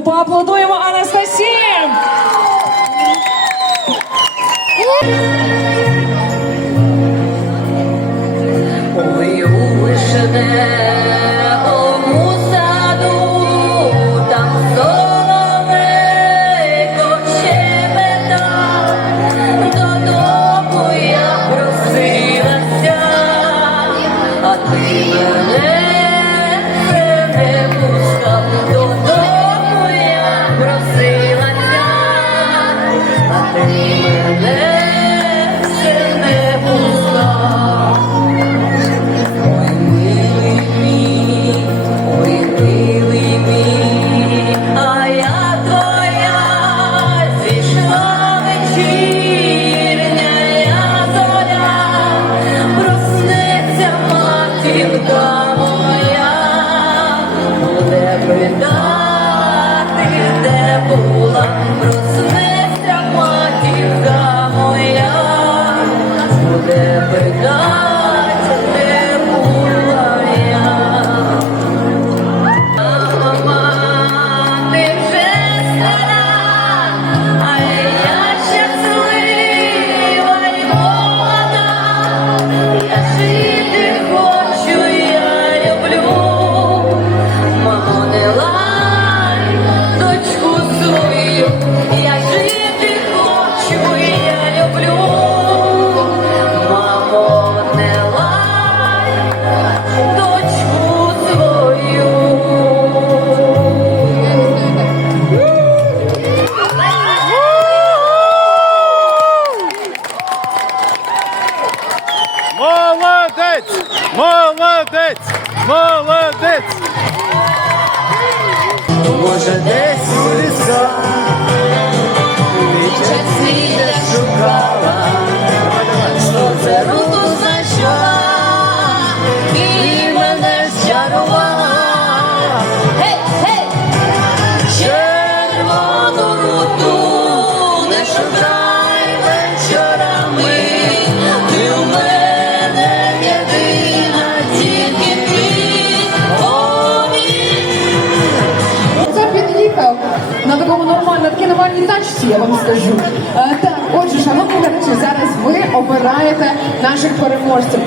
Поаплодуємо Анастасії! Молодець! Молодець! Молодець! Може, десь. керувальній тачці, я вам скажу. Е, так, отже, шановні глядачі, зараз ви обираєте наших переможців.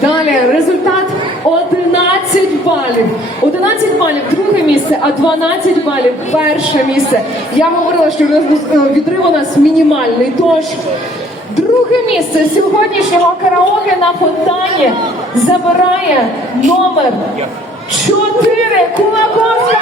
Далі результат 11 балів. 11 балів друге місце, а 12 балів перше місце. Я говорила, що е, відрив у нас мінімальний. Тож друге місце сьогоднішнього караоке на фонтані забирає номер 4 Кулаковська